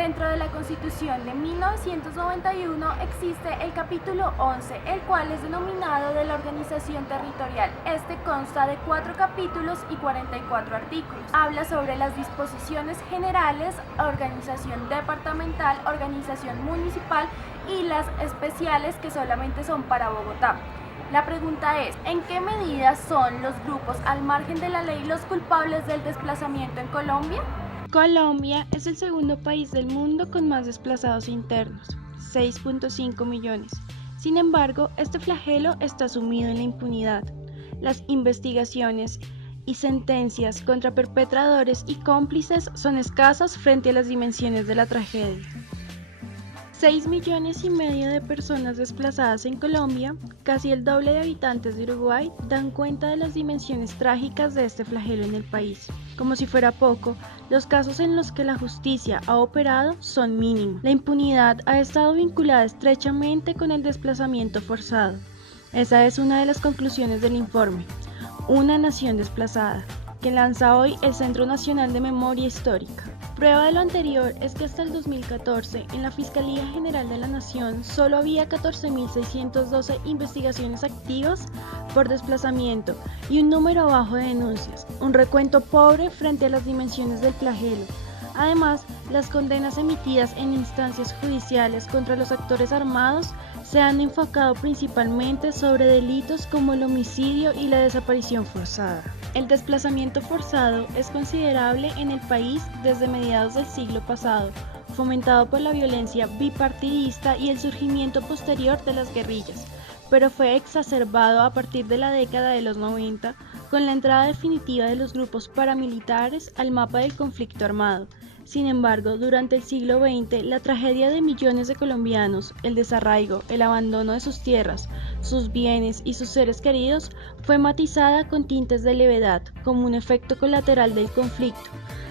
Dentro de la Constitución de 1991 existe el capítulo 11, el cual es denominado de la organización territorial. Este consta de 4 capítulos y 44 artículos. Habla sobre las disposiciones generales, organización departamental, organización municipal y las especiales que solamente son para Bogotá. La pregunta es, ¿en qué medida son los grupos al margen de la ley los culpables del desplazamiento en Colombia? Colombia es el segundo país del mundo con más desplazados internos, 6.5 millones. Sin embargo, este flagelo está sumido en la impunidad. Las investigaciones y sentencias contra perpetradores y cómplices son escasas frente a las dimensiones de la tragedia. 6,5 millones de personas desplazadas en Colombia, casi el doble de habitantes de Uruguay, dan cuenta de las dimensiones trágicas de este flagelo en el país. Como si fuera poco, los casos en los que la justicia ha operado son mínimos. La impunidad ha estado vinculada estrechamente con el desplazamiento forzado. Esa es una de las conclusiones del informe, Una nación desplazada, que lanza hoy el Centro Nacional de Memoria Histórica. Prueba de lo anterior es que hasta el 2014, en la Fiscalía General de la Nación, solo había 14.612 investigaciones activas por desplazamiento y un número bajo de denuncias, un recuento pobre frente a las dimensiones del flagelo. Además, las condenas emitidas en instancias judiciales contra los actores armados se han enfocado principalmente sobre delitos como el homicidio y la desaparición forzada. El desplazamiento forzado es considerable en el país desde mediados del siglo pasado, fomentado por la violencia bipartidista y el surgimiento posterior de las guerrillas, pero fue exacerbado a partir de la década de los 90 con la entrada definitiva de los grupos paramilitares al mapa del conflicto armado. Sin embargo, durante el siglo XX, la tragedia de millones de colombianos, el desarraigo, el abandono de sus tierras, sus bienes y sus seres queridos, fue matizada con tintes de levedad, como un efecto colateral del conflicto.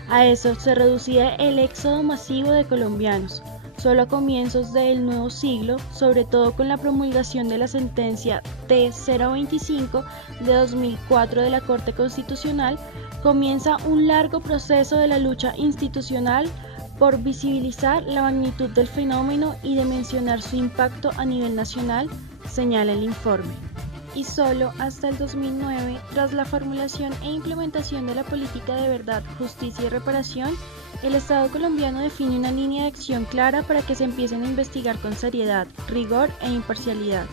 A eso se reducía el éxodo masivo de colombianos. Solo a comienzos del nuevo siglo, sobre todo con la promulgación de la sentencia T-025 de 2004 de la Corte Constitucional, comienza un largo proceso de la lucha institucional por visibilizar la magnitud del fenómeno y dimensionar su impacto a nivel nacional, señala el informe. Y solo hasta el 2009, tras la formulación e implementación de la política de verdad, justicia y reparación, el Estado colombiano define una línea de acción clara para que se empiecen a investigar con seriedad, rigor e imparcialidad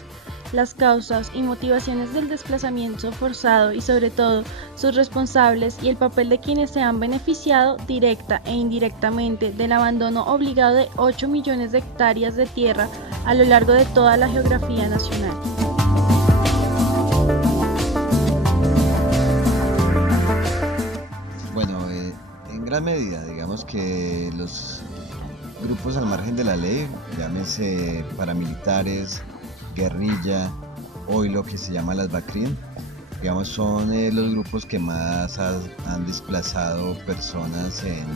las causas y motivaciones del desplazamiento forzado y sobre todo sus responsables y el papel de quienes se han beneficiado directa e indirectamente del abandono obligado de 8 millones de hectáreas de tierra a lo largo de toda la geografía nacional. Bueno, en gran medida, digamos que los grupos al margen de la ley, llámese paramilitares, guerrilla, hoy lo que se llama las BACRIM, digamos, son los grupos que más han desplazado personas en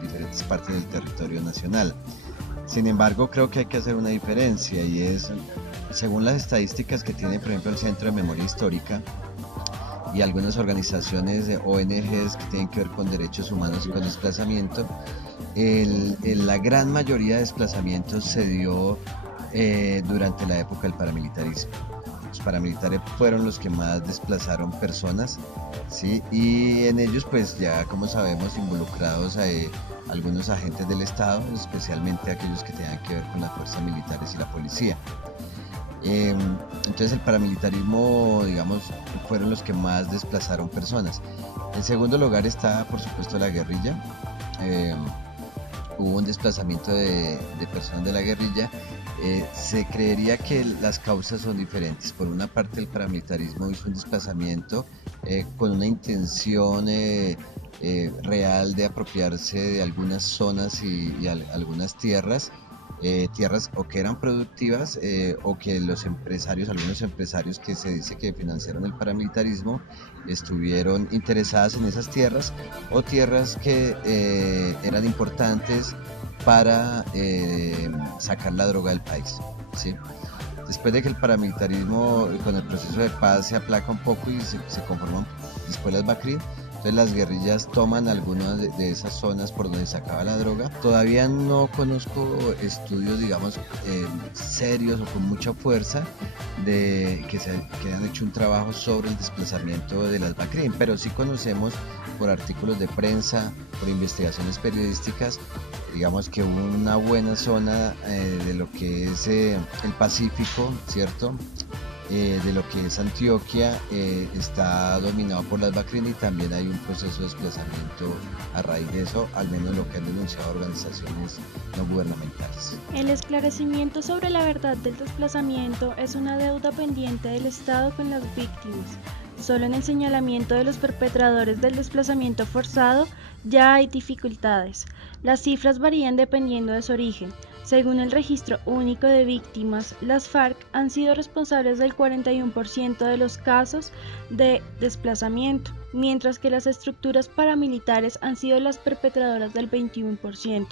diferentes partes del territorio nacional. Sin embargo, creo que hay que hacer una diferencia y es, según las estadísticas que tiene, por ejemplo, el Centro de Memoria Histórica y algunas organizaciones de ONGs que tienen que ver con derechos humanos y con desplazamiento, la gran mayoría de desplazamientos se dio durante la época del paramilitarismo. Los paramilitares fueron los que más desplazaron personas, ¿sí? Y en ellos, pues ya como sabemos, involucrados algunos agentes del Estado, especialmente aquellos que tenían que ver con las fuerzas militares y la policía. Entonces el paramilitarismo, digamos, fueron los que más desplazaron personas. En segundo lugar está, por supuesto, la guerrilla. Hubo un desplazamiento de personas de la guerrilla. Se creería que las causas son diferentes. Por una parte, el paramilitarismo hizo un desplazamiento con una intención real de apropiarse de algunas zonas y algunas tierras o que eran productivas o que algunos empresarios que se dice que financiaron el paramilitarismo estuvieron interesadas en esas tierras o tierras que eran importantes para sacar la droga del país, ¿sí? Después de que el paramilitarismo con el proceso de paz se aplaca un poco y se conforman después las BACRIM, Entonces las guerrillas toman algunas de esas zonas por donde se acaba la droga. Todavía no conozco estudios, digamos, serios o con mucha fuerza que han hecho un trabajo sobre el desplazamiento de las BACRIM, pero sí conocemos por artículos de prensa, por investigaciones periodísticas, digamos que una buena zona de lo que es el Pacífico, ¿cierto? De lo que es Antioquia está dominado por las BACRIM y también hay un proceso de desplazamiento a raíz de eso, al menos lo que han denunciado organizaciones no gubernamentales. El esclarecimiento sobre la verdad del desplazamiento es una deuda pendiente del Estado con las víctimas. Solo en el señalamiento de los perpetradores del desplazamiento forzado ya hay dificultades. Las cifras varían dependiendo de su origen. Según el Registro Único de Víctimas, las FARC han sido responsables del 41% de los casos de desplazamiento, mientras que las estructuras paramilitares han sido las perpetradoras del 21%.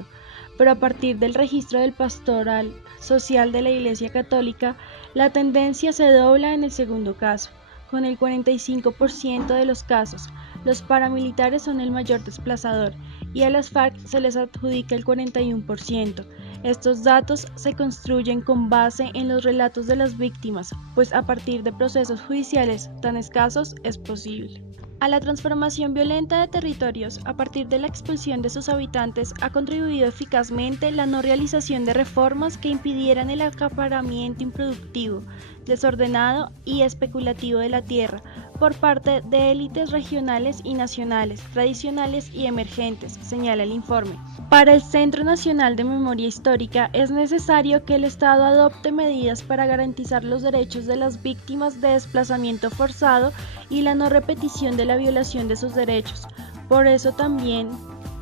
Pero a partir del registro del Pastoral Social de la Iglesia Católica, la tendencia se dobla en el segundo caso. Con el 45% de los casos, los paramilitares son el mayor desplazador y a las FARC se les adjudica el 41%. Estos datos se construyen con base en los relatos de las víctimas, pues a partir de procesos judiciales tan escasos es posible. A la transformación violenta de territorios a partir de la expulsión de sus habitantes ha contribuido eficazmente la no realización de reformas que impidieran el acaparamiento improductivo, desordenado y especulativo de la tierra por parte de élites regionales y nacionales, tradicionales y emergentes, señala el informe. Para el Centro Nacional de Memoria Histórica es necesario que el Estado adopte medidas para garantizar los derechos de las víctimas de desplazamiento forzado y la no repetición de la violación de sus derechos. Por eso también,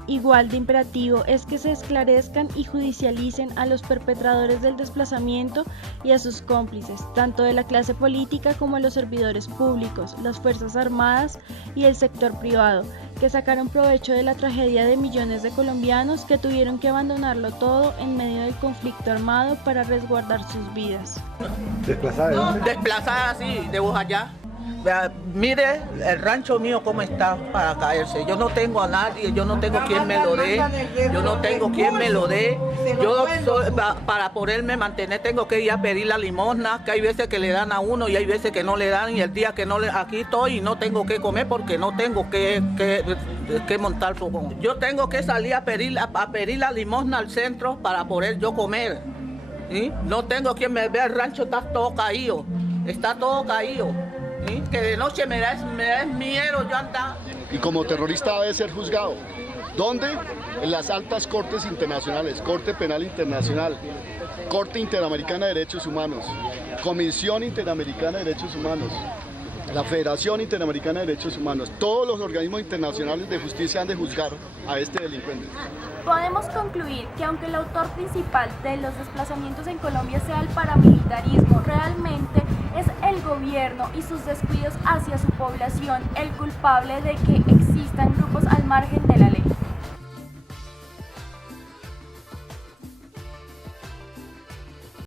igual de imperativo es que se esclarezcan y judicialicen a los perpetradores del desplazamiento y a sus cómplices, tanto de la clase política como los servidores públicos, las Fuerzas Armadas y el sector privado, que sacaron provecho de la tragedia de millones de colombianos que tuvieron que abandonarlo todo en medio del conflicto armado para resguardar sus vidas. ¿Desplazada? Desplazada, sí, de Bojayá. Vea, mire el rancho mío cómo está para caerse. Yo no tengo a nadie, yo no tengo quien me lo dé, para poderme mantener tengo que ir a pedir la limosna, que hay veces que le dan a uno y hay veces que no le dan, y el día que no le, aquí estoy y no tengo que comer porque no tengo que montar fogón. Yo tengo que salir a pedir la limosna al centro para poder yo comer. ¿Sí? No tengo quien me vea, el rancho está todo caído. ¿Sí? Que de noche me da miedo yo andar. Y como terrorista debe ser juzgado. ¿Dónde? En las altas cortes internacionales, Corte Penal Internacional, Corte Interamericana de Derechos Humanos, Comisión Interamericana de Derechos Humanos, la Federación Interamericana de Derechos Humanos. Todos los organismos internacionales de justicia han de juzgar a este delincuente. Podemos concluir que aunque el autor principal de los desplazamientos en Colombia sea el paramilitarismo, realmente es el gobierno y sus descuidos hacia su población el culpable de que existan grupos al margen de la ley.